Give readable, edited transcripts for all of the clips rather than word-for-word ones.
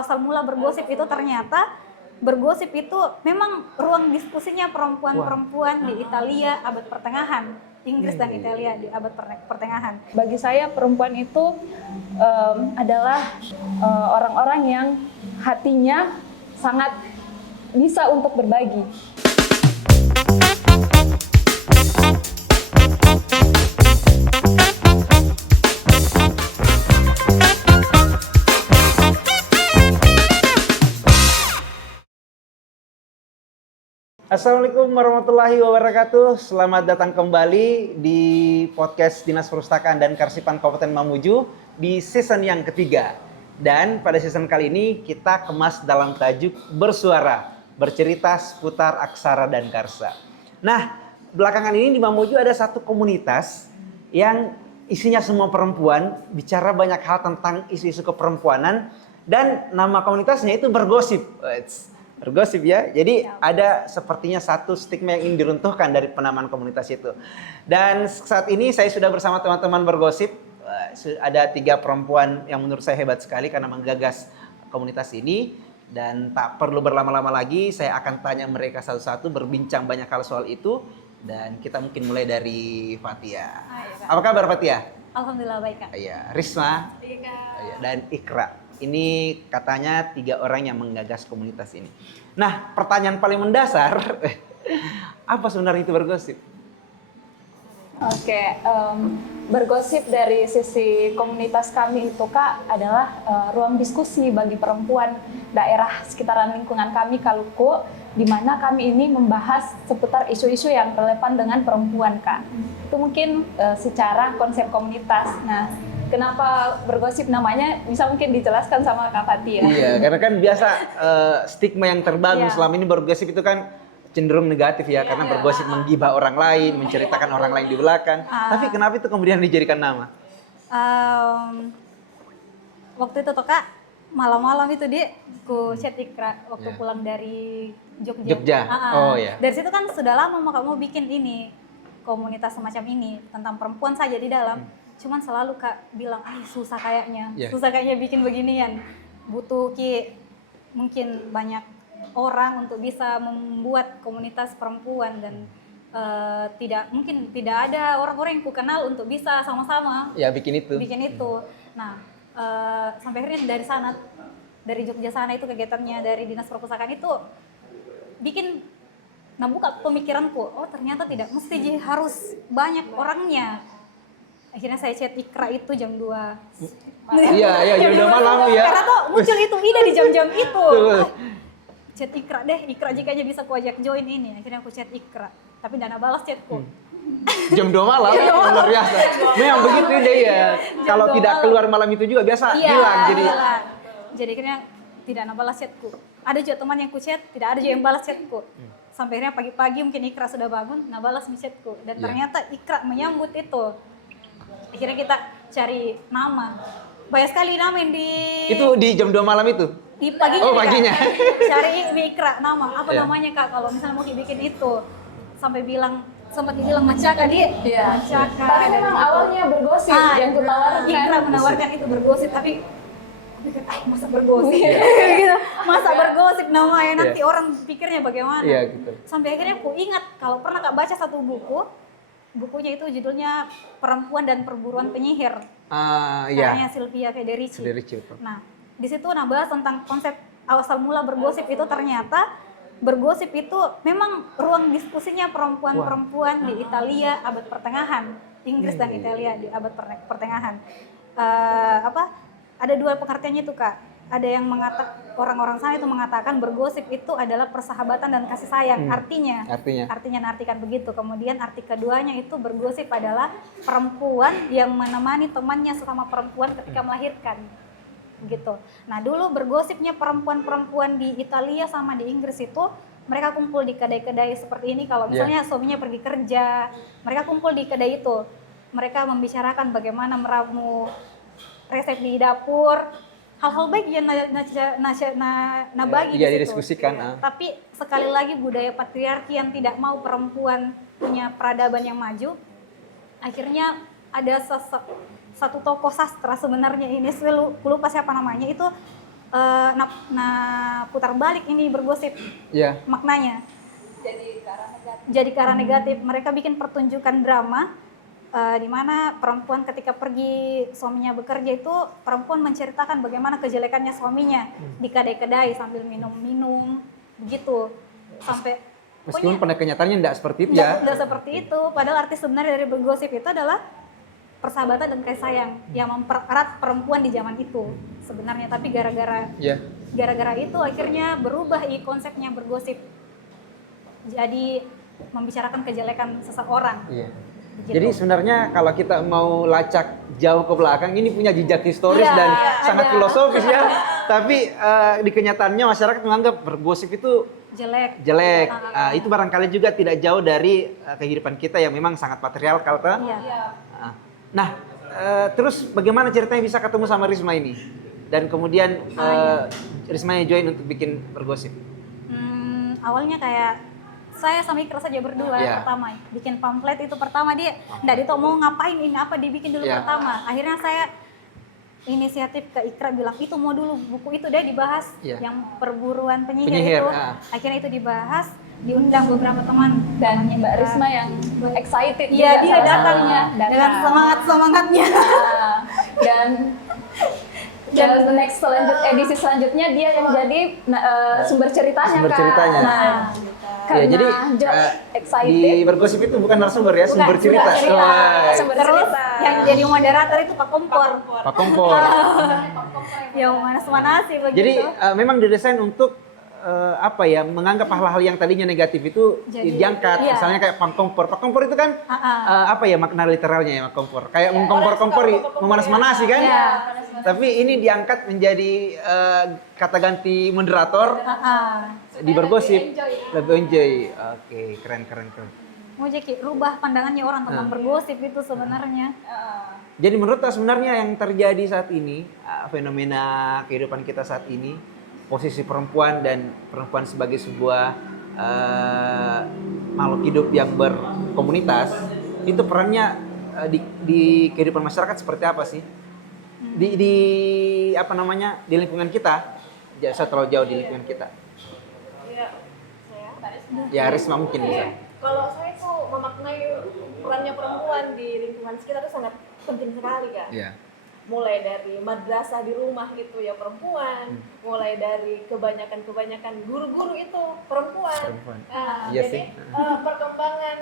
asal mula bergosip itu ternyata bergosip itu memang ruang diskusinya perempuan-perempuan di Italia abad pertengahan, Inggris dan Italia di abad pertengahan. Bagi saya perempuan itu adalah orang-orang yang hatinya sangat bisa untuk berbagi. Assalamualaikum warahmatullahi wabarakatuh. Selamat datang kembali di podcast Dinas Perpustakaan dan Kearsipan Kabupaten Mamuju di season yang ketiga. Dan pada season kali ini kita kemas dalam tajuk bersuara, bercerita seputar aksara dan karsa. Nah, belakangan ini di Mamuju ada satu komunitas yang isinya semua perempuan, bicara banyak hal tentang isu-isu keperempuanan, dan nama komunitasnya itu bergosip. Bergosip ya, jadi ada sepertinya satu stigma yang ingin diruntuhkan dari penamaan komunitas itu. Dan saat ini saya sudah bersama teman-teman bergosip. Ada 3 perempuan yang menurut saya hebat sekali karena menggagas komunitas ini. Dan tak perlu berlama-lama lagi, saya akan tanya mereka satu-satu, berbincang banyak hal soal itu. Dan kita mungkin mulai dari Fatia. Apa kabar Fatia? Alhamdulillah baik Kak. Iya, Risma dan Ikra. Ini katanya 3 orang yang menggagas komunitas ini. Nah, pertanyaan paling mendasar, apa sebenarnya itu bergosip? Oke, bergosip dari sisi komunitas kami itu Kak adalah ruang diskusi bagi perempuan daerah sekitaran lingkungan kami Kaluku, di mana kami ini membahas seputar isu-isu yang relevan dengan perempuan Kak. Itu mungkin secara konsep komunitas. Nah, kenapa bergosip namanya bisa mungkin dijelaskan sama Kak Fatia. Iya, karena kan biasa stigma yang terbangun selama ini bergosip itu kan cenderung negatif ya, karena bergosip menggibah orang lain, menceritakan orang lain di belakang. Tapi kenapa itu kemudian dijadikan nama? Waktu itu tuh Kak, malam-malam itu dia ku chat Ikra waktu pulang dari Jogja. Oh ya. Dari situ kan sudah lama mau bikin ini komunitas semacam ini tentang perempuan saja di dalam. Cuman selalu Kak bilang, susah kayaknya bikin beginian. Butuh mungkin banyak orang untuk bisa membuat komunitas perempuan dan tidak ada orang-orang yang ku kenal untuk bisa sama-sama bikin itu. Nah, sampai akhirnya dari Jogja sana itu kegiatannya dari Dinas Perpustakaan itu bikin buka pemikiranku, ternyata tidak mesti harus banyak orangnya. Akhirnya saya chat Ikra itu jam 2 Iya, jam 2 malam ya. Karena tuh muncul itu ide di jam-jam itu. Chat Ikra deh, Ikra jikanya bisa ku ajak join ini. Akhirnya aku chat Ikra, tapi dana balas chatku. Jam 2 malam, luar biasa. Memang begitu deh ya. Kalau tidak keluar malam itu juga biasa hilang. Jadi akhirnya tidak balas chatku. Ada juga teman yang ku chat, tidak ada juga yang balas chatku. Sampai akhirnya pagi-pagi mungkin Ikra sudah bangun, balas chatku. Dan ternyata Ikra menyambut itu. Akhirnya kita cari nama. Banyak sekali nama yang Itu di jam 2 malam itu? Di paginya. Oh, paginya. Cari Ikra nama. Apa namanya Kak kalau misalnya mau bikin itu? Sampai sempat dibilang Macaka dia. Macaka. Tapi memang awalnya bergosip yang kutawarkan. Ikra menawarkan itu bergosip, tapi aku pikir, masa bergosip? Gitu. Masa bergosip namanya, nanti orang pikirnya bagaimana? Gitu. Sampai akhirnya aku ingat kalau pernah Kak baca satu bukunya itu judulnya Perempuan dan Perburuan Penyihir. Karya Silvia Federici. Nah, di situ bahas tentang konsep asal mula bergosip itu ternyata bergosip itu memang ruang diskusinya perempuan-perempuan di Italia abad pertengahan, Inggris dan Italia di abad pertengahan. Ada 2 pengertiannya itu Kak. Ada yang orang-orang sana itu mengatakan bergosip itu adalah persahabatan dan kasih sayang. Artinya artikan begitu. Kemudian arti keduanya itu bergosip adalah perempuan yang menemani temannya sesama perempuan ketika melahirkan. Gitu. Nah, dulu bergosipnya perempuan-perempuan di Italia sama di Inggris itu mereka kumpul di kedai-kedai seperti ini. Kalau misalnya suaminya pergi kerja, mereka kumpul di kedai itu. Mereka membicarakan bagaimana meramu resep di dapur. Hal-hal baik yang bagi didiskusikan. Tapi sekali lagi budaya patriarki yang tidak mau perempuan punya peradaban yang maju, akhirnya ada satu tokoh sastra sebenarnya ini, lupa siapa namanya, itu putar balik ini bergosip Iya. maknanya. Jadi ke arah negatif. Mereka bikin pertunjukan drama di mana perempuan ketika pergi suaminya bekerja itu perempuan menceritakan bagaimana kejelekannya suaminya di kedai-kedai sambil minum-minum begitu sampai Meskipun pada kenyataannya tidak seperti itu ya. Tidak seperti itu. Padahal arti sebenarnya dari bergosip itu adalah persahabatan dan kasih sayang yang mempererat perempuan di zaman itu sebenarnya. Tapi gara-gara itu akhirnya berubah konsepnya bergosip. Jadi membicarakan kejelekan seseorang. Iya. Begitu. Jadi sebenarnya kalau kita mau lacak jauh ke belakang ini punya jejak historis dan sangat filosofis ya. Tapi di kenyataannya masyarakat menganggap bergosip itu jelek. Itu barangkali juga tidak jauh dari kehidupan kita yang memang sangat patriarkal kan? Iya. Nah, terus bagaimana ceritanya bisa ketemu sama Risma ini? Dan kemudian Risma join untuk bikin bergosip. Awalnya kayak saya sama Ikra saja berdua pertama bikin pamflet itu pertama dia enggak dia mau ngapain ini apa dibikin dulu pertama. Akhirnya saya inisiatif ke Ikra bilang itu mau dulu buku itu deh dibahas yang perburuan penyihir itu. Akhirnya itu dibahas, diundang beberapa teman dan Mbak Risma yang excited dia datangnya dengan semangatnya. Dan next edisi selanjutnya dia yang jadi sumber ceritanya. Karena jadi excited. Di bergosip itu bukan narasumber ya, sumber cerita. Terus yang jadi moderator itu Pak Kompor. Yang manas-manasi begitu. Jadi memang didesain untuk menganggap hal-hal yang tadinya negatif itu diangkat. Misalnya kayak Pak Kompor. Pak Kompor itu kan makna literalnya ya Pak Kompor. Kayak mengkompor-kompor, memanas-manasi kan? Tapi ini diangkat menjadi kata ganti moderator di bergosip. Lebih enjoy. Oke, keren. Mau jadi rubah pandangannya orang tentang bergosip itu sebenarnya. Jadi menurut sebenarnya yang terjadi saat ini, fenomena kehidupan kita saat ini, posisi perempuan dan perempuan sebagai sebuah makhluk hidup yang berkomunitas, itu perannya di kehidupan masyarakat seperti apa sih? Di lingkungan kita, saya terlalu jauh di lingkungan kita. Ya, Risma mungkin bisa. Kalau saya tuh memaknai perannya perempuan di lingkungan sekitar itu sangat penting sekali Kak. Iya. Mulai dari madrasah di rumah itu ya perempuan, mulai dari kebanyakan guru-guru itu perempuan. Jadi perkembangan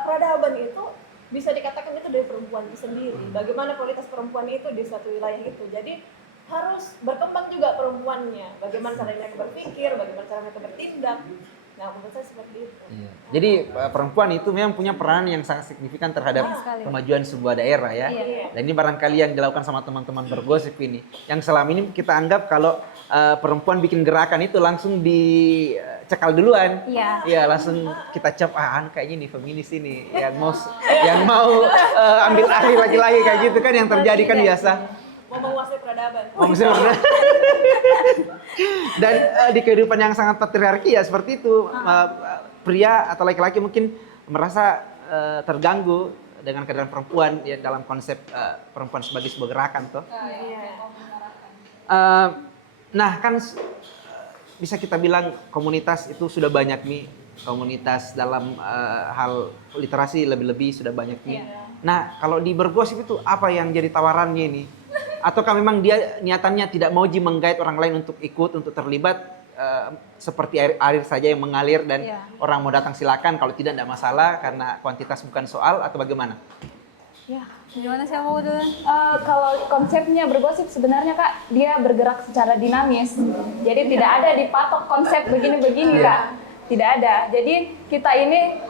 peradaban itu bisa dikatakan itu dari perempuan itu sendiri. Bagaimana kualitas perempuan itu di suatu wilayah itu. Jadi harus berkembang juga perempuannya. Bagaimana cara mereka berpikir, bagaimana cara mereka bertindak. Nah, menurut saya seperti itu. Iya. Jadi perempuan itu memang punya peran yang sangat signifikan terhadap kemajuan sebuah daerah ya. Iya. Dan ini barangkali yang dilakukan sama teman-teman bergosip ini. Yang selama ini kita anggap kalau perempuan bikin gerakan itu langsung dicekal duluan. Iya, langsung kita cap kayaknya nih feminis ini yang mau ambil alih laki-laki kayak gitu kan yang terjadi kan biasa. Mau menguasai peradaban. Dan di kehidupan yang sangat patriarki ya seperti itu, pria atau laki-laki mungkin merasa terganggu dengan keadaan perempuan ya dalam konsep perempuan sebagai sebuah gerakan toh. Nah kan bisa kita bilang komunitas itu sudah banyak nih, komunitas dalam hal literasi lebih-lebih sudah banyak nih. Nah kalau di bergosip itu apa yang jadi tawarannya ini? Ataukah memang dia niatannya tidak mau menggait orang lain untuk ikut, untuk terlibat seperti air saja yang mengalir dan orang mau datang silakan, kalau tidak masalah karena kuantitas bukan soal, atau bagaimana? Ya, gimana sih mau dulu? Kalau konsepnya bergosip sebenarnya Kak, dia bergerak secara dinamis. Jadi tidak ada dipatok konsep begini-begini Kak. Tidak ada. Jadi kita ini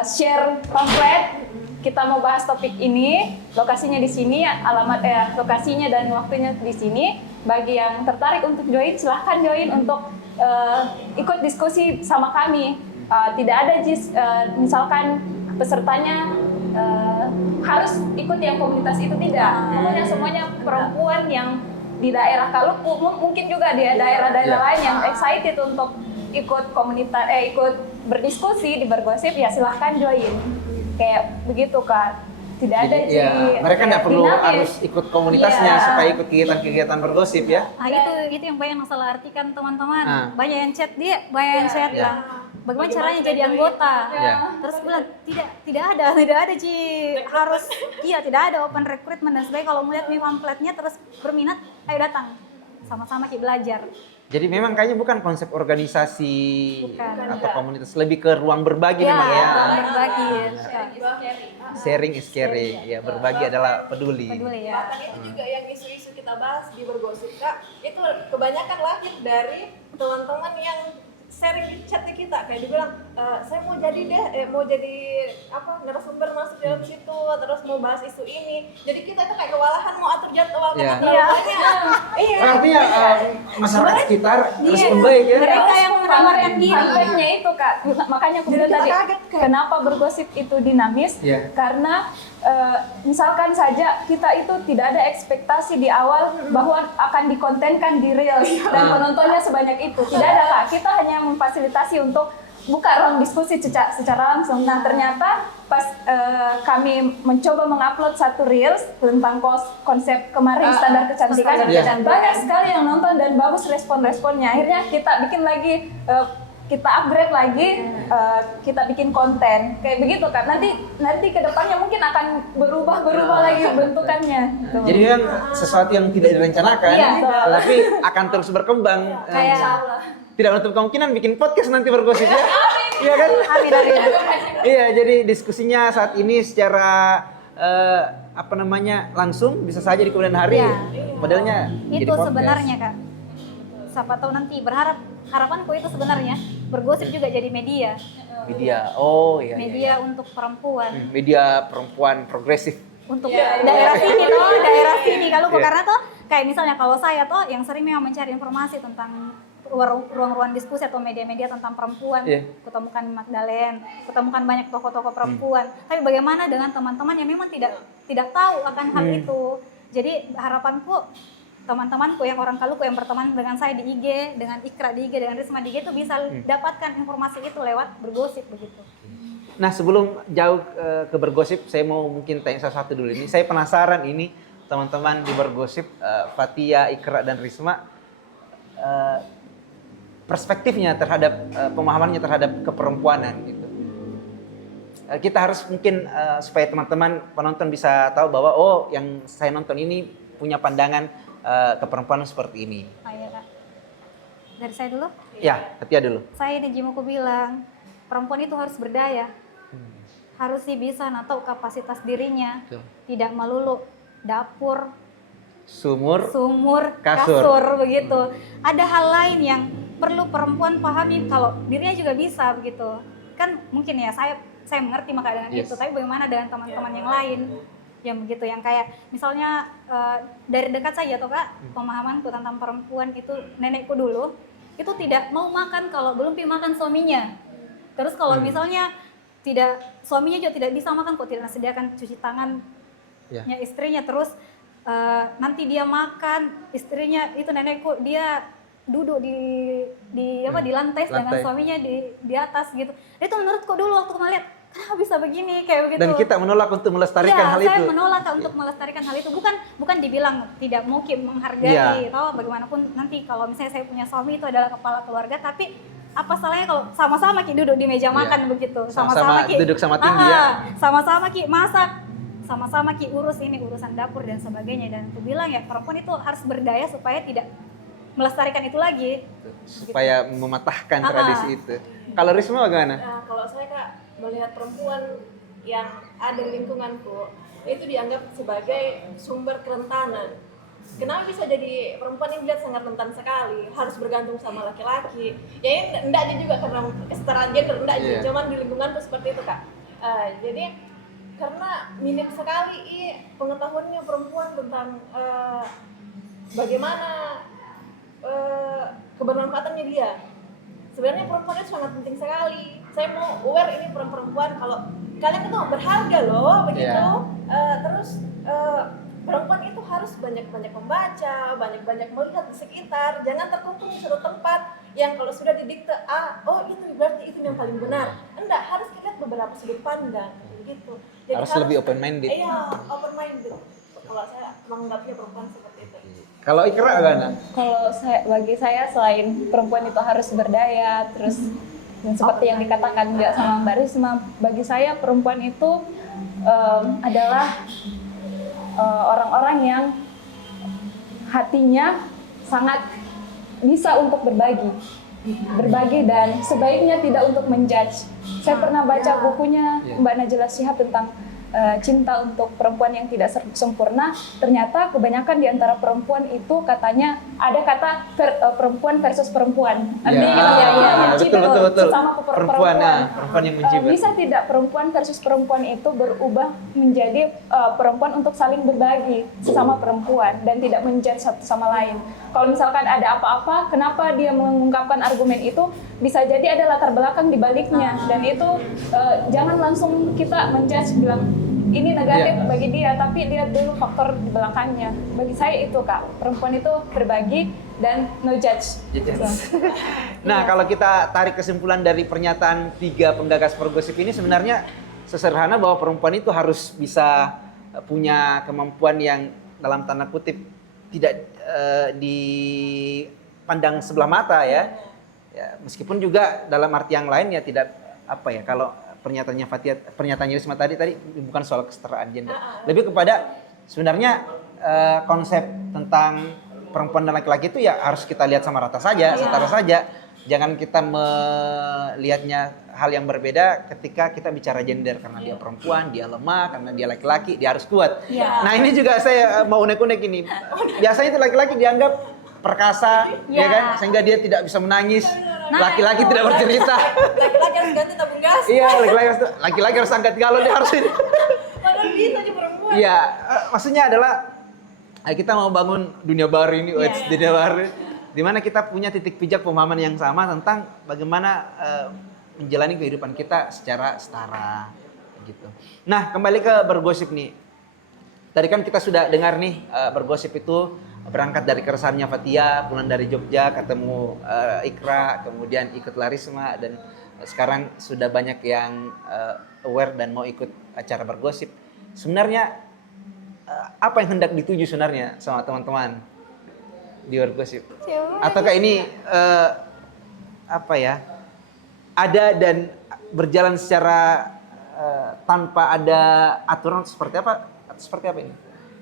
share pamflet. Kita mau bahas topik ini, lokasinya di sini, alamat lokasinya dan waktunya di sini. Bagi yang tertarik untuk join, silahkan join untuk ikut diskusi sama kami. Tidak ada misalkan pesertanya harus ikut yang komunitas itu, tidak. Pokoknya semuanya perempuan yang di daerah Kaluku, mungkin juga di daerah-daerah lain yang excited untuk ikut komunitas, ikut berdiskusi di bergosip, ya silahkan join. Kayak begitu Kak. tidak ada Jadi, ya, mereka nggak perlu dinamis. harus ikut komunitasnya Iya. supaya ikut kegiatan-kegiatan bergosip ya. Nah itu yang banyak salah artikan teman-teman. Ah. Banyak yang chat dia, banyak yang chat Iya. bilang bagaimana caranya jadi anggota. Iya. Terus bilang tidak ada Ci, harus tidak ada open recruitment dan sebagainya. Kalau melihat pamfletnya terus berminat, ayo datang sama-sama kita belajar. Jadi memang kayaknya bukan konsep organisasi Bukan. atau komunitas, lebih ke ruang berbagi memang ya. ruang berbagi. Sharing is caring, ya berbagi adalah peduli. Peduli ya. Bahkan itu juga yang isu-isu kita bahas di Bergosip Kak, itu kebanyakan lahir dari teman-teman yang sharing di chat kita, kayak dibilang saya mau jadi mau jadi narasumber masuk dalam situ, terus mau bahas isu ini. Jadi kita itu kayak kewalahan mau atur jadwal Iya. Iya. Artinya masyarakat sekitar respon baik ya. Mereka yang menawarkan diri. Fun-fact-nya itu Kak, makanya aku bilang kita tadi kaget, Kak. kenapa bergosip itu dinamis, Iya. karena misalkan saja kita itu tidak ada ekspektasi di awal bahwa akan dikontenkan di Reels dan penontonnya sebanyak itu, tidak ada Kak, kita hanya memfasilitasi untuk buka ruang diskusi secara langsung. Nah ternyata pas kami mencoba mengupload satu Reels tentang konsep kemarin standar kecantikan, Iya. banyak sekali yang nonton dan bagus respon-responnya. Akhirnya kita bikin lagi, kita upgrade lagi, kita bikin konten kayak begitu kan. Nanti kedepannya mungkin akan berubah lagi bentukannya. Gitu. Jadi memang sesuatu yang tidak direncanakan, Iya. tapi akan terus berkembang. Tidak menutup kemungkinan bikin podcast nanti bergosip ya. Iya kan? Amin. Iya, jadi diskusinya saat ini secara langsung bisa saja di kemudian hari. Iya. Modelnya jadi Itu podcast. sebenarnya Kak. Siapa tahu nanti harapanku itu sebenarnya bergosip juga jadi media. Media. Oh iya. Media untuk perempuan. Media perempuan progresif. Untuk daerah sini kalau Iya. karena tuh kayak misalnya kalau saya tuh yang sering memang mencari informasi tentang ruang-ruang diskusi atau media-media tentang perempuan. Iya. Kutemukan Magdalene, kutemukan banyak tokoh-tokoh perempuan. Tapi bagaimana dengan teman-teman yang memang tidak tahu akan hal itu. Jadi harapanku teman-temanku yang orang Kaluku yang berteman dengan saya di IG, dengan Ikra di IG, dengan Risma di IG itu bisa dapatkan informasi itu lewat bergosip begitu. Nah, sebelum jauh ke bergosip, saya mau mungkin tanya satu dulu ini. Saya penasaran ini teman-teman di bergosip, Fatia, Ikra dan Risma, perspektifnya terhadap pemahamannya terhadap keperempuanan gitu. Kita harus mungkin supaya teman-teman penonton bisa tahu bahwa yang saya nonton ini punya pandangan keperempuanan seperti ini. Iya Kak. Dari saya dulu. Ya, Fatia dulu. Saya di Jimuku bilang perempuan itu harus berdaya, harus sih bisa tahu kapasitas dirinya, Betul. tidak melulu dapur, Sumur. kasur begitu. Ada hal lain yang perlu perempuan pahami kalau dirinya juga bisa begitu. Kan mungkin ya saya mengerti maka dengan Yes. itu, tapi bagaimana dengan teman-teman yang lain? Yang begitu, yang kayak misalnya dari dekat saja toh Kak, pemahamanku tentang perempuan itu nenekku dulu itu tidak mau makan kalau belum makan suaminya. Terus kalau misalnya suaminya juga tidak bisa makan kok tidak sediakan cuci tangannya istrinya, terus nanti dia makan, istrinya itu nenekku dia duduk di lantai dengan suaminya di atas gitu. Itu menurutku dulu waktu kemarin lihat kenapa bisa begini kayak begitu. Dan kita menolak untuk melestarikan hal itu. Saya menolak untuk melestarikan hal itu. Bukan dibilang tidak mungkin menghargai atau bagaimanapun nanti kalau misalnya saya punya suami itu adalah kepala keluarga, tapi apa salahnya kalau sama-sama Ki duduk di meja makan begitu. Sama-sama Ki duduk sama tinggi ya. Sama-sama Ki masak. Sama-sama Ki urus ini urusan dapur dan sebagainya, dan aku bilang ya perempuan itu harus berdaya supaya tidak melestarikan itu lagi. Supaya mematahkan tradisi itu. Kalau Risma bagaimana? Nah, kalau saya Kak melihat perempuan yang ada di lingkunganku itu dianggap sebagai sumber kerentanan. Kenapa bisa jadi perempuan yang dilihat sangat rentan sekali, harus bergantung sama laki-laki? Ya enggak aja juga karena kesetaraan gender, enggak aja, cuman di lingkunganku seperti itu Kak. Jadi karena minim sekali pengetahuannya perempuan tentang bagaimana kebermanfaatannya dia. Sebenarnya perempuan itu sangat penting sekali. Saya mau aware ini perempuan kalau kalian itu berharga loh begitu. Terus perempuan itu harus banyak-banyak membaca, banyak-banyak melihat di sekitar, jangan terkungkung di suatu tempat yang kalau sudah didikte itu berarti itu yang paling benar. Enggak, harus lihat beberapa sudut pandang begitu. Jadi harus lebih open minded. Iya, open minded. Kalau saya menganggapnya perempuan seperti itu. Kalau Ikra gimana? Kalau bagi saya selain perempuan itu harus berdaya, terus dan seperti yang dikatakan juga sama Mbak Risma, bagi saya perempuan itu adalah orang-orang yang hatinya sangat bisa untuk berbagi dan sebaiknya tidak untuk menjudge. Saya pernah baca bukunya Mbak Najla Shihab tentang cinta untuk perempuan yang tidak sempurna. Ternyata kebanyakan di antara perempuan itu katanya ada kata perempuan versus perempuan. Artinya kita betul. sama Perempuan yang menci. Bisa tidak perempuan versus perempuan itu berubah menjadi perempuan untuk saling berbagi sesama perempuan dan tidak menjudge satu sama lain. Kalau misalkan ada apa-apa, kenapa dia mengungkapkan argumen itu, bisa jadi ada latar belakang di baliknya. Dan itu jangan langsung kita menjudge bilang ini negatif bagi dia, tapi lihat dulu faktor di belakangnya. Bagi saya itu Kak, perempuan itu berbagi dan no judge. Nah, kalau kita tarik kesimpulan dari pernyataan 3 penggagas Pergosip ini, sebenarnya sesederhana bahwa perempuan itu harus bisa punya kemampuan yang dalam tanda kutip tidak dipandang sebelah mata ya. Meskipun juga dalam arti yang lain ya tidak kalau pernyataannya Fathia, pernyataannya Risma tadi bukan soal kesetaraan gender, lebih kepada sebenarnya konsep tentang perempuan dan laki-laki itu ya harus kita lihat sama rata saja, setara saja. Jangan kita melihatnya hal yang berbeda ketika kita bicara gender, karena dia perempuan, dia lemah, karena dia laki-laki, dia harus kuat. Nah ini juga saya mau unek-unek ini. Biasanya itu laki-laki dianggap perkasa, ya kan? Sehingga dia tidak bisa menangis. Laki-laki tidak bercerita. Laki-laki harus ganti tabung gas. Iya, laki-laki harus angkat galon, dia harus ini. Padahal bisa aja perempuan. Iya, maksudnya adalah kita mau bangun dunia baru ini, dunia baru, di mana kita punya titik pijak pemahaman yang sama tentang bagaimana menjalani kehidupan kita secara setara, gitu. Nah, kembali ke bergosip nih. Tadi kan kita sudah dengar nih, bergosip itu berangkat dari keresahannya Fathia, pulang dari Jogja, ketemu Ikra, kemudian ikut Larisma, dan sekarang sudah banyak yang aware dan mau ikut acara bergosip. Sebenarnya apa yang hendak dituju sebenarnya sama teman-teman di bergosip? Ataukah ini ada dan berjalan secara tanpa ada aturan seperti apa? Seperti apa ini?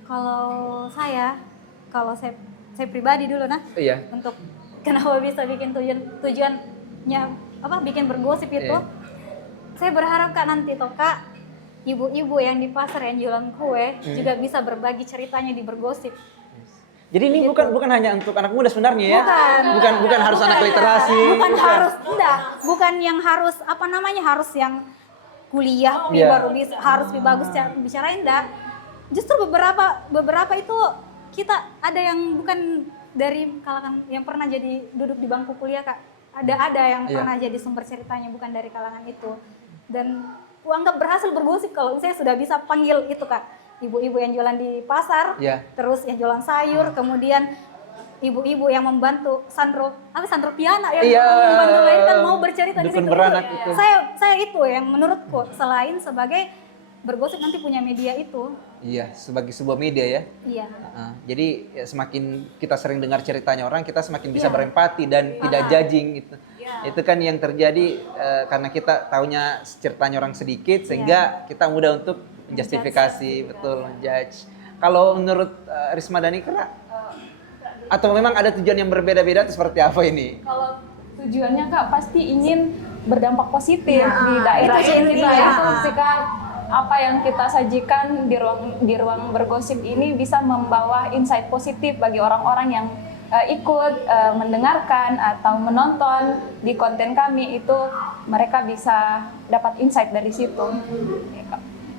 Kalau saya pribadi dulu untuk kenapa bisa bikin tujuannya bikin bergosip itu, saya berharap Kak nanti Kak ibu-ibu yang di pasar yang jualan kue juga bisa berbagi ceritanya di bergosip. Jadi ini bukan hanya untuk anak muda sebenarnya ya? Bukan harus anak literasi. Bukan yang harus harus yang kuliah baru bisa harus bagus bicara enggak. Justru beberapa itu kita ada yang bukan dari kalangan yang pernah jadi duduk di bangku kuliah Kak. Ada yang pernah jadi sumber ceritanya bukan dari kalangan itu. Dan anggap berhasil bergosip kalau saya sudah bisa panggil itu Kak. Ibu-ibu yang jualan di pasar, terus yang jualan sayur, kemudian ibu-ibu yang membantu Sandro Piana yang membantu melahirkan mau bercerita di situ. Saya itu yang menurutku selain sebagai bergosip nanti punya media itu. Iya, sebagai sebuah media ya. Iya. Jadi semakin kita sering dengar ceritanya orang, kita semakin bisa berempati dan tidak judging gitu. Itu kan yang terjadi karena kita taunya ceritanya orang sedikit sehingga kita mudah untuk menjustifikasi, menjudge. Kalau menurut Risma dan Ikra, atau memang ada tujuan yang berbeda-beda itu seperti apa ini? Kalau tujuannya Kak pasti ingin berdampak positif di daerah ini. Ketika apa yang kita sajikan di ruang bergosip ini bisa membawa insight positif bagi orang-orang yang ikut mendengarkan atau menonton di konten kami, itu mereka bisa dapat insight dari situ.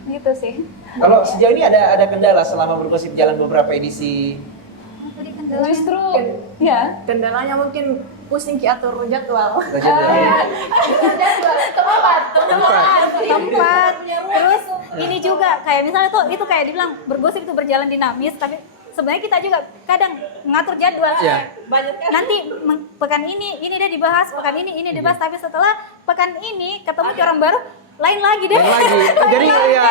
Gitu sih. Kalau sejauh ini ada kendala selama bergosip jalan beberapa edisi? Justru kendalanya mungkin pusing atur jadwal. Tempat. Terus ini juga kayak misalnya itu kayak dibilang bergosip itu berjalan dinamis, tapi sebenarnya kita juga kadang mengatur jadwal. Nanti pekan ini dia dibahas, pekan ini dibahas, tapi setelah pekan ini ketemu orang baru, lain lagi deh. Lain lagi. Jadi ya.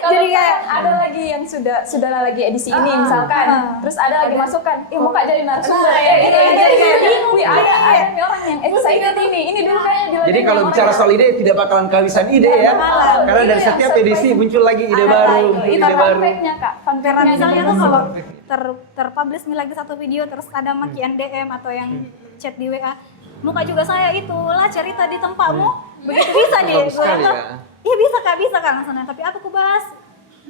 Jadi kayak ada lagi yang sudah lagi edisi ini misalkan, terus ada lagi masukan, mau Kak jadi narasumber. Ada nih orang yang saya ingat ini dulu kayaknya. Jadi kalau bicara soal ide tidak bakalan kehabisan ide ya. Karena dari setiap edisi muncul lagi ide baru, Itu ide baru. fun fact-nya Kak, fun karena fact-nya misalnya tuh kalau terpublish nih lagi satu video terus ada makian DM atau yang chat di WA, muka juga saya itulah cerita di tempatmu, begitu bisa nih. Bagus sekali, Kak. Iya bisa kak maksudnya, tapi apa ku bahas?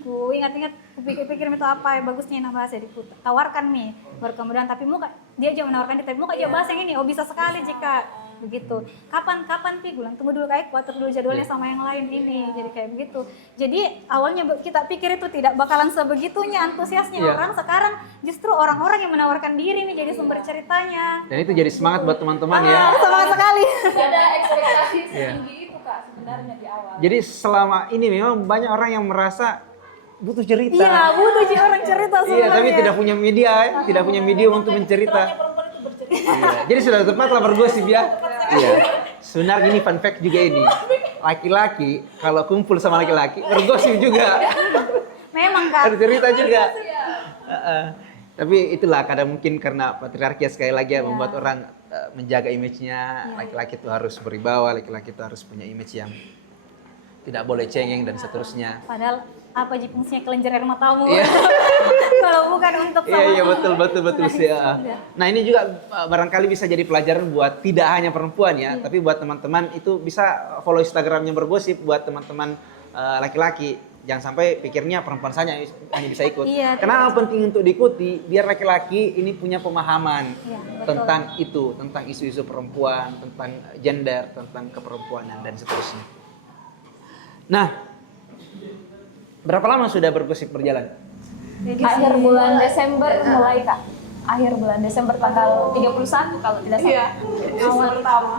Ku ingat-ingat, ku pikir-pikir itu apa yang bagusnya nah bahas, jadi ku tawarkan nih. Baru kemudian tapi muka dia aja menawarkan, tapi muka dia bahas yang ini, oh bisa sekali jika begitu. Kapan Pi? Gue bilang tunggu dulu kayak ku atur dulu jadwalnya sama yang lain ini. Jadi kayak begitu. Jadi awalnya kita pikir itu tidak bakalan sebegitunya antusiasnya orang. Sekarang justru orang-orang yang menawarkan diri nih jadi sumber ceritanya. Dan itu jadi semangat buat teman-teman ya. Semangat sekali. ada ekspektasi setinggi itu Kak sebenarnya di awal. Jadi selama ini memang banyak orang yang merasa butuh cerita. Iya, butuh sih orang cerita sebenarnya. Iya, tapi tidak punya media, tidak punya medium untuk mencerita. Iya, jadi sudah tepatlah bergosip ya. Iya. Sebenarnya ini fun fact juga ini. Laki-laki kalau kumpul sama laki-laki bergosip juga. Memang kan. Ada cerita juga. Tapi itulah kadang mungkin karena patriarki sekali lagi ya membuat orang menjaga image-nya. Laki-laki itu harus berwibawa, laki-laki itu harus punya image yang tidak boleh cengeng dan seterusnya. Padahal apa sih fungsinya kelenjar air matamu? Iya. Kalau bukan untuk sama. Iya betul sih. Nah ini juga barangkali bisa jadi pelajaran buat tidak hanya perempuan ya, tapi buat teman-teman itu bisa follow Instagramnya Bergosip buat teman-teman laki-laki. Jangan sampai pikirnya perempuan saja hanya bisa ikut. Iya, Kenapa penting untuk diikuti? Biar laki-laki ini punya pemahaman tentang itu, tentang isu-isu perempuan, tentang gender, tentang keperempuanan dan seterusnya. Nah, berapa lama sudah Bergosip berjalan? Akhir bulan Desember mulai Kak. Akhir bulan Desember tanggal 31 kalau tidak salah. Awal pertama.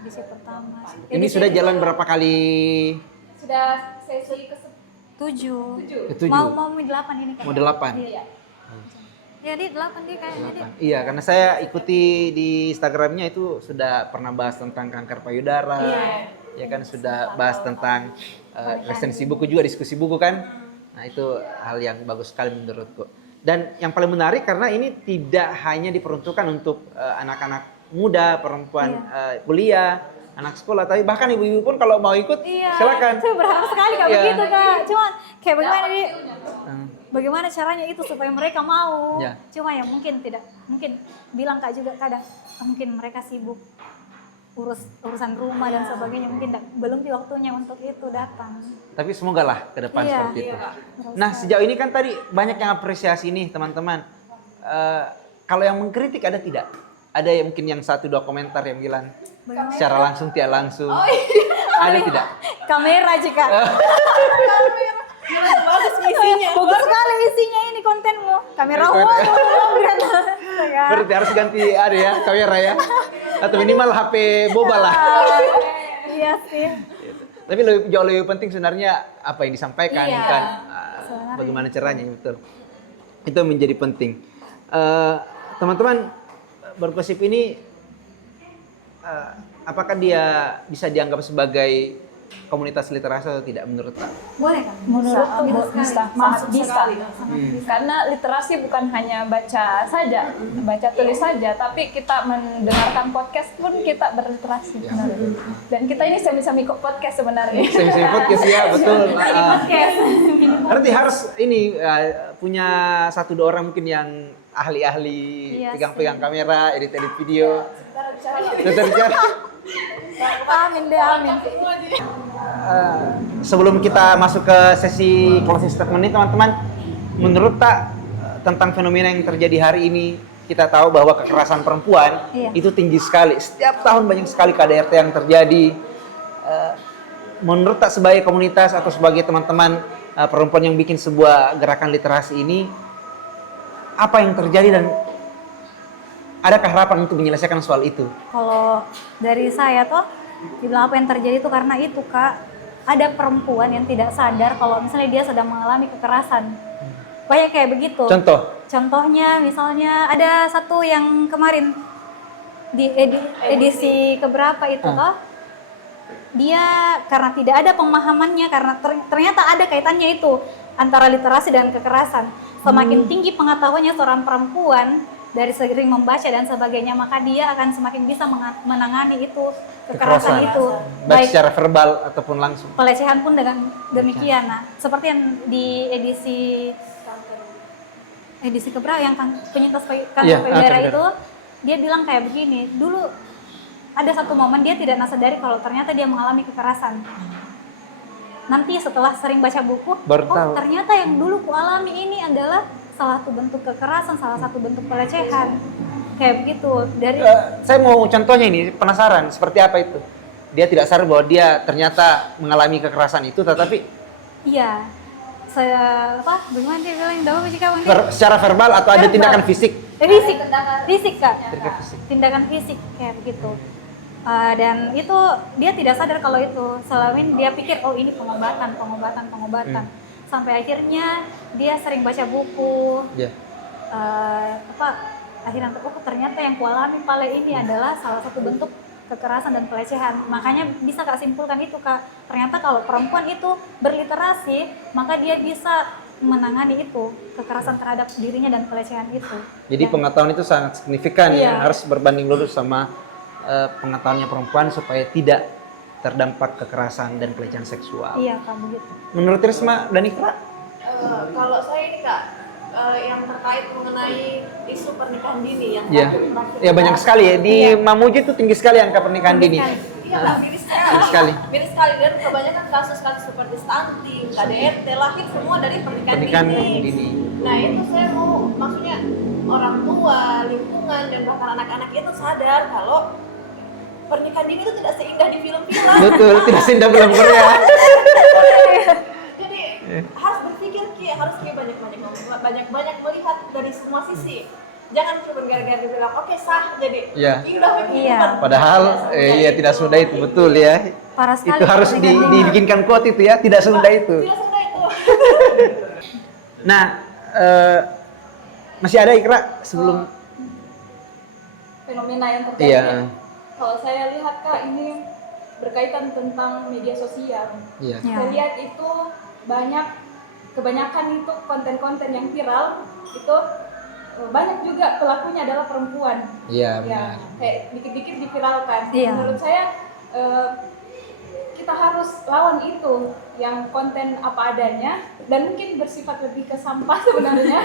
Edisi pertama. Ini sudah jalan berapa kali? Sudah sesi ke 7. Ketujuh. Mau 8 ini kan? Mau 8. Iya. Jadi 8 dia kayaknya dia. Iya, karena saya ikuti di Instagramnya itu sudah pernah bahas tentang kanker payudara. Ya kan sudah bahas tentang resensi buku juga, diskusi buku kan. Nah itu hal yang bagus sekali menurutku. Dan yang paling menarik karena ini tidak hanya diperuntukkan untuk anak-anak muda, perempuan kuliah, anak sekolah, tapi bahkan ibu-ibu pun kalau mau ikut silakan. Saya berharap sekali Kak begitu Kak. Cuma kayak bagaimana nih? Bagaimana caranya itu supaya mereka mau? Cuma ya mungkin bilang Kak juga kadang mungkin mereka sibuk urusan rumah dan sebagainya, mungkin belum di waktunya untuk itu datang. Tapi semoga lah ke depan seperti itu. Nah sejauh ini kan tadi banyak yang apresiasi nih teman-teman. Kalau yang mengkritik ada tidak? Ada yang mungkin yang 1-2 komentar yang bilang secara langsung tidak langsung. Ada tidak? Kamera jika. Bagus isinya. Bagus sekali isinya ini kontenmu. Kamera Berarti harus ganti ada ya kamera ya. Atau minimal HP boba lah. Iya sih. Tapi jauh lebih penting sebenarnya apa yang disampaikan bukan bagaimana caranya, betul. Itu menjadi penting. Teman-teman, Bergosip ini apakah dia bisa dianggap sebagai komunitas literasi atau tidak menurut Kak? Boleh kan? Menurutku bisa. Karena literasi bukan hanya baca saja, baca tulis saja, tapi kita mendengarkan podcast pun kita berliterasi. Dan kita ini semi-semi podcast sebenarnya. Semi-semi podcast ya, betul. Podcast. Berarti harus ini punya 1-2 orang mungkin yang ahli-ahli pegang-pegang kamera, edit-edit video. Bicara. Amin. Sebelum kita masuk ke sesi closing statement ini teman-teman, menurut Tak tentang fenomena yang terjadi hari ini, kita tahu bahwa kekerasan perempuan itu tinggi sekali. Setiap tahun banyak sekali KDRT yang terjadi. Menurut Tak sebagai komunitas atau sebagai teman-teman perempuan yang bikin sebuah gerakan literasi ini, apa yang terjadi dan adakah harapan untuk menyelesaikan soal itu? Kalau dari saya tuh, dibilang apa yang terjadi itu karena itu Kak, ada perempuan yang tidak sadar kalau misalnya dia sedang mengalami kekerasan. Banyak kayak begitu. Contohnya misalnya ada satu yang kemarin di edisi keberapa itu toh, dia karena tidak ada pemahamannya, karena ternyata ada kaitannya itu antara literasi dan kekerasan. Semakin tinggi pengetahuannya seorang perempuan dari sering membaca dan sebagainya, maka dia akan semakin bisa menangani itu kekerasan itu, baik secara verbal ataupun langsung. Pelecehan pun dengan demikian. Nah, seperti yang di edisi keberapa yang penyintas kanker payudara itu, dia bilang kayak begini, dulu ada satu momen dia tidak sadari kalau ternyata dia mengalami kekerasan. Nanti setelah sering baca buku, ternyata yang dulu ku alami ini adalah salah satu bentuk kekerasan, salah satu bentuk pelecehan. Kayak begitu. Dari saya mau contohnya ini, penasaran seperti apa itu. Dia tidak sadar bahwa dia ternyata mengalami kekerasan itu, tetapi iya. Saya bagaimana dia bilang secara verbal atau ada tindakan fisik? Fisik Kak. Tindakan fisik kayak begitu. Dan itu dia tidak sadar kalau itu, selama ini dia pikir oh ini pengobatan. Sampai akhirnya dia sering baca buku. Akhirnya ternyata yang kualami pale ini adalah salah satu bentuk kekerasan dan pelecehan. Makanya bisa Kak simpulkan itu Kak. Ternyata kalau perempuan itu berliterasi, maka dia bisa menangani itu kekerasan terhadap dirinya dan pelecehan itu. Jadi pengetahuan itu sangat signifikan ya, harus berbanding lurus sama pengetahuannya perempuan supaya tidak terdampak kekerasan dan pelecehan seksual. Iya Kak, begitu. Menurut Risma dan Ikra? Kalau saya ini Kak, yang terkait mengenai isu pernikahan dini yang ya banyak sekali ya di Mamuju itu tinggi sekali angka pernikahan dini. Iya Kak, miris sekali. Miris sekali, dan kebanyakan kasus-kasus seperti stunting, KDRT lahir semua dari pernikahan dini. Nah itu saya mau, maksudnya orang tua, lingkungan, dan bahkan anak-anak itu sadar kalau pernikahan dini itu tidak seindah di film-film. Betul, tidak seindah film Korea. Jadi harus berpikir harus banyak melihat dari semua sisi. Jangan cuma gara-gara dibilang oke sah jadi indah kehidupan. Padahal tidak semudah itu, betul ya. Parah sekali. Itu harus dibikinkan quote itu ya, tidak semudah itu. Tidak semudah itu. Nah, masih ada Ikra sebelum fenomena yang terjadi. Kalau saya lihat Kak, ini berkaitan tentang media sosial. Saya lihat itu kebanyakan itu konten-konten yang viral itu banyak juga pelakunya adalah perempuan. Iya, benar. Kayak dikit-dikit diviralkan. Iya. Menurut saya kita harus lawan itu, yang konten apa adanya dan mungkin bersifat lebih ke sampah sebenarnya.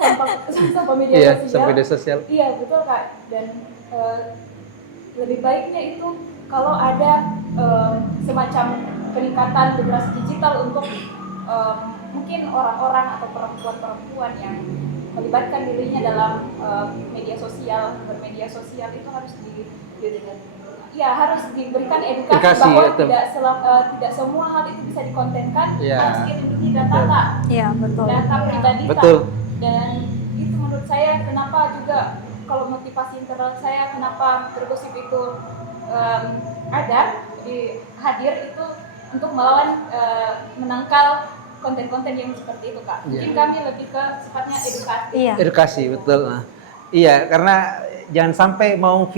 sampah media sosial. Sampah media sosial. Iya, betul Kak. Dan lebih baiknya itu kalau ada semacam peningkatan literasi digital untuk mungkin orang-orang atau perempuan-perempuan yang melibatkan dirinya dalam bermedia sosial itu harus harus diberikan edukasi bahwa tidak semua hal itu bisa dikontenkan, harus dilindungi data Kak. Iya, betul. Data pribadi Kak. Betul. Dan itu menurut saya kenapa juga kalau motivasi internal saya kenapa bergosip itu hadir itu untuk melawan menangkal konten-konten yang seperti itu Kak. Mungkin kami lebih ke sifatnya edukasi. Edukasi, betul. Iya, karena jangan sampai mau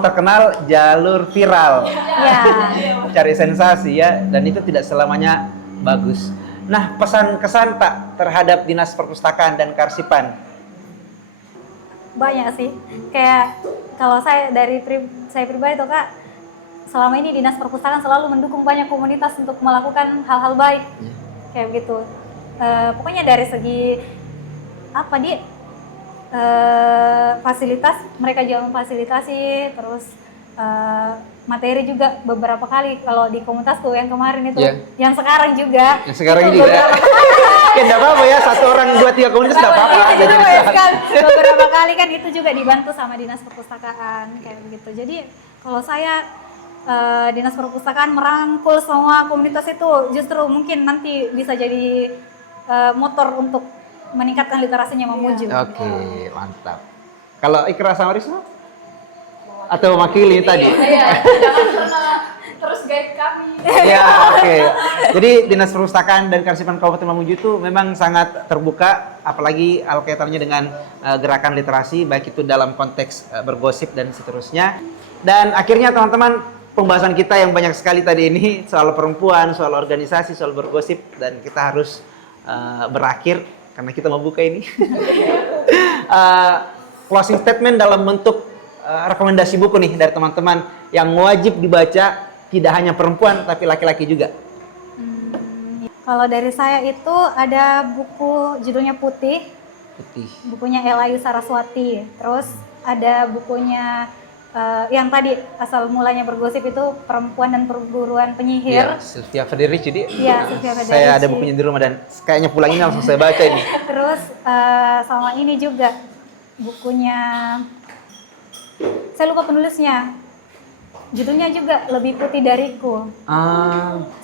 terkenal jalur viral. Cari sensasi ya, dan itu tidak selamanya bagus. Nah, pesan kesan tak terhadap Dinas Perpustakaan dan Kearsipan? Banyak sih. Kayak kalau saya saya pribadi tuh Kak, selama ini Dinas Perpustakaan selalu mendukung banyak komunitas untuk melakukan hal-hal baik. Kayak begitu. Pokoknya dari segi fasilitas, mereka juga memfasilitasi, terus materi juga beberapa kali kalau di komunitasku yang kemarin itu, yang sekarang juga. Yang sekarang juga. Ya enggak apa-apa ya, 1 orang 2 3 komunitas enggak apa-apa. Beberapa kali kan itu juga dibantu sama Dinas Perpustakaan kayak begitu. Jadi kalau saya Dinas Perpustakaan merangkul semua komunitas itu justru mungkin nanti bisa jadi motor untuk meningkatkan literasinya Mamuju. Oke, mantap. Kalau Ikra sama Risma? Atau mewakili tadi? Iya, jangan pernah terus guide kami. Ya, oke. Jadi Dinas Perpustakaan dan Kearsipan Kabupaten Mamuju itu memang sangat terbuka, apalagi kaitannya dengan gerakan literasi, baik itu dalam konteks bergosip dan seterusnya. Dan akhirnya teman-teman, pembahasan kita yang banyak sekali tadi ini soal perempuan, soal organisasi, soal bergosip, dan kita harus berakhir karena kita mau buka ini. Closing statement dalam bentuk rekomendasi buku nih dari teman-teman yang wajib dibaca, tidak hanya perempuan tapi laki-laki juga. Kalau dari saya itu ada buku judulnya Putih. Bukunya Elayu Saraswati. Terus ada bukunya yang tadi asal mulanya bergosip itu Perempuan dan Perburuan Penyihir. Ya, Sylvia Federici. Iya, Sylvia Federici. Saya ada bukunya di rumah dan kayaknya pulang ini langsung saya baca ini. Terus sama ini juga bukunya, saya lupa penulisnya. Judulnya juga Lebih Putih Dariku.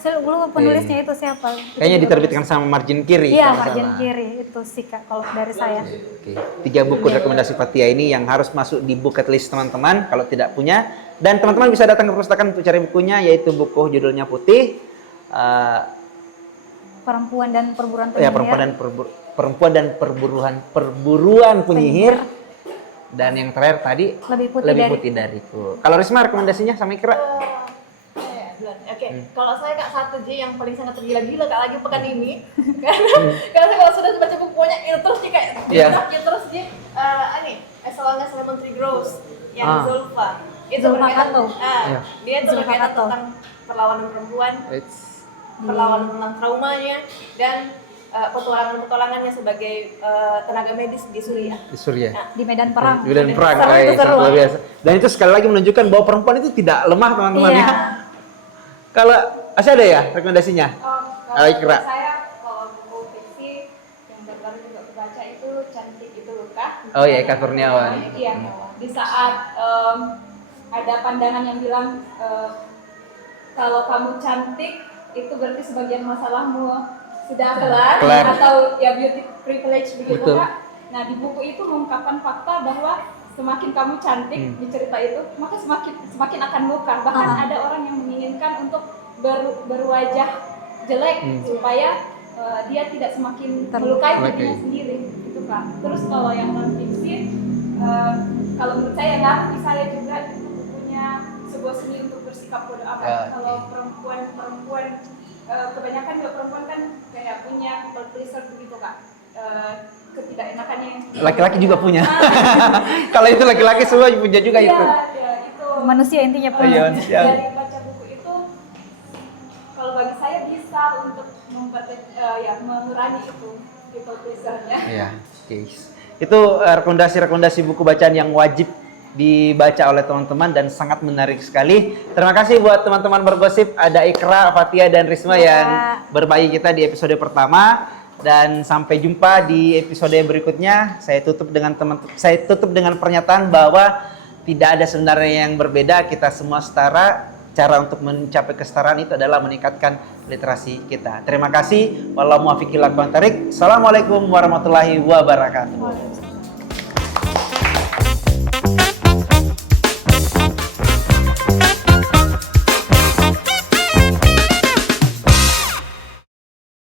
Saya lupa penulisnya itu siapa. Kayaknya diterbitkan sama Margin Kiri. Iya, Margin Kiri itu sih Kak kalau dari saya. Oke. 3 buku rekomendasi Fathia ini yang harus masuk di bucket list teman-teman kalau tidak punya. Dan teman-teman bisa datang ke perpustakaan untuk cari bukunya, yaitu buku judulnya Putih. Perempuan dan Perburuan Penyihir. Ya, Perempuan dan Perburuan Penyihir. Dan yang terakhir tadi Lebih Putih Dariku. Kalau Risma rekomendasinya sama Ikra? Oke, kalau saya Kak satu yang paling sangat tergila-gila Kak lagi pekan ini. Karena saya kalau sudah baca bukunya itu terus sih kayak terus sih ini As Long As Lemon Tree Grows yang Zulfa. Itu berkaitan dia itu berkaitan tentang perlawanan perempuan, perlawanan tentang traumanya, dan petualangannya sebagai tenaga medis di Suriah. Di Suriah. Nah, Di medan perang. Di medan perang, sangat luar biasa. Dan itu sekali lagi menunjukkan bahwa perempuan itu tidak lemah, teman-teman ya. Kalau masih ada ya rekomendasinya? Kalau Ikra. saya kalau buku fiksi yang baru juga baca itu Cantik Itu Luka. Oh iya, Eka Kurniawan. Iya. Di saat ada pandangan yang bilang kalau kamu cantik itu berarti sebagian masalahmu sudah kelar. Atau ya beauty privilege begitu. Betul. Kak. Nah di buku itu mengungkapkan fakta bahwa semakin kamu cantik di cerita itu, maka semakin akan mekar. Bahkan ada orang yang menginginkan untuk berwajah jelek supaya dia tidak semakin melukai dirinya sendiri, gitu Kak. Terus kalau yang non fiksi, kalau menurut saya saya juga itu bukunya Sebuah Seni Untuk Bersikap Bodo Amat. Kalau perempuan kebanyakan juga perempuan kan kayak punya people pleaser begitu Kak. Ketidakenakannya Laki-laki juga punya. Kalau itu laki-laki semua punya juga itu. Iya, itu Manusia intinya punya. dari baca buku itu kalau bagi saya bisa untuk mengurangi itu people pleaser-nya. Iya, guys. Itu rekomendasi buku bacaan yang wajib dibaca oleh teman-teman dan sangat menarik sekali. Terima kasih buat teman-teman bergosip, ada Ikra, Fathia dan Risma yang berbagi kita di episode pertama. Dan sampai jumpa di episode berikutnya. Saya tutup dengan pernyataan bahwa tidak ada sebenarnya yang berbeda, kita semua setara. Cara untuk mencapai kesetaraan itu adalah meningkatkan literasi kita. Terima kasih. Wallahu muwaffiq ila aqwamit thoriq. Assalamualaikum warahmatullahi wabarakatuh.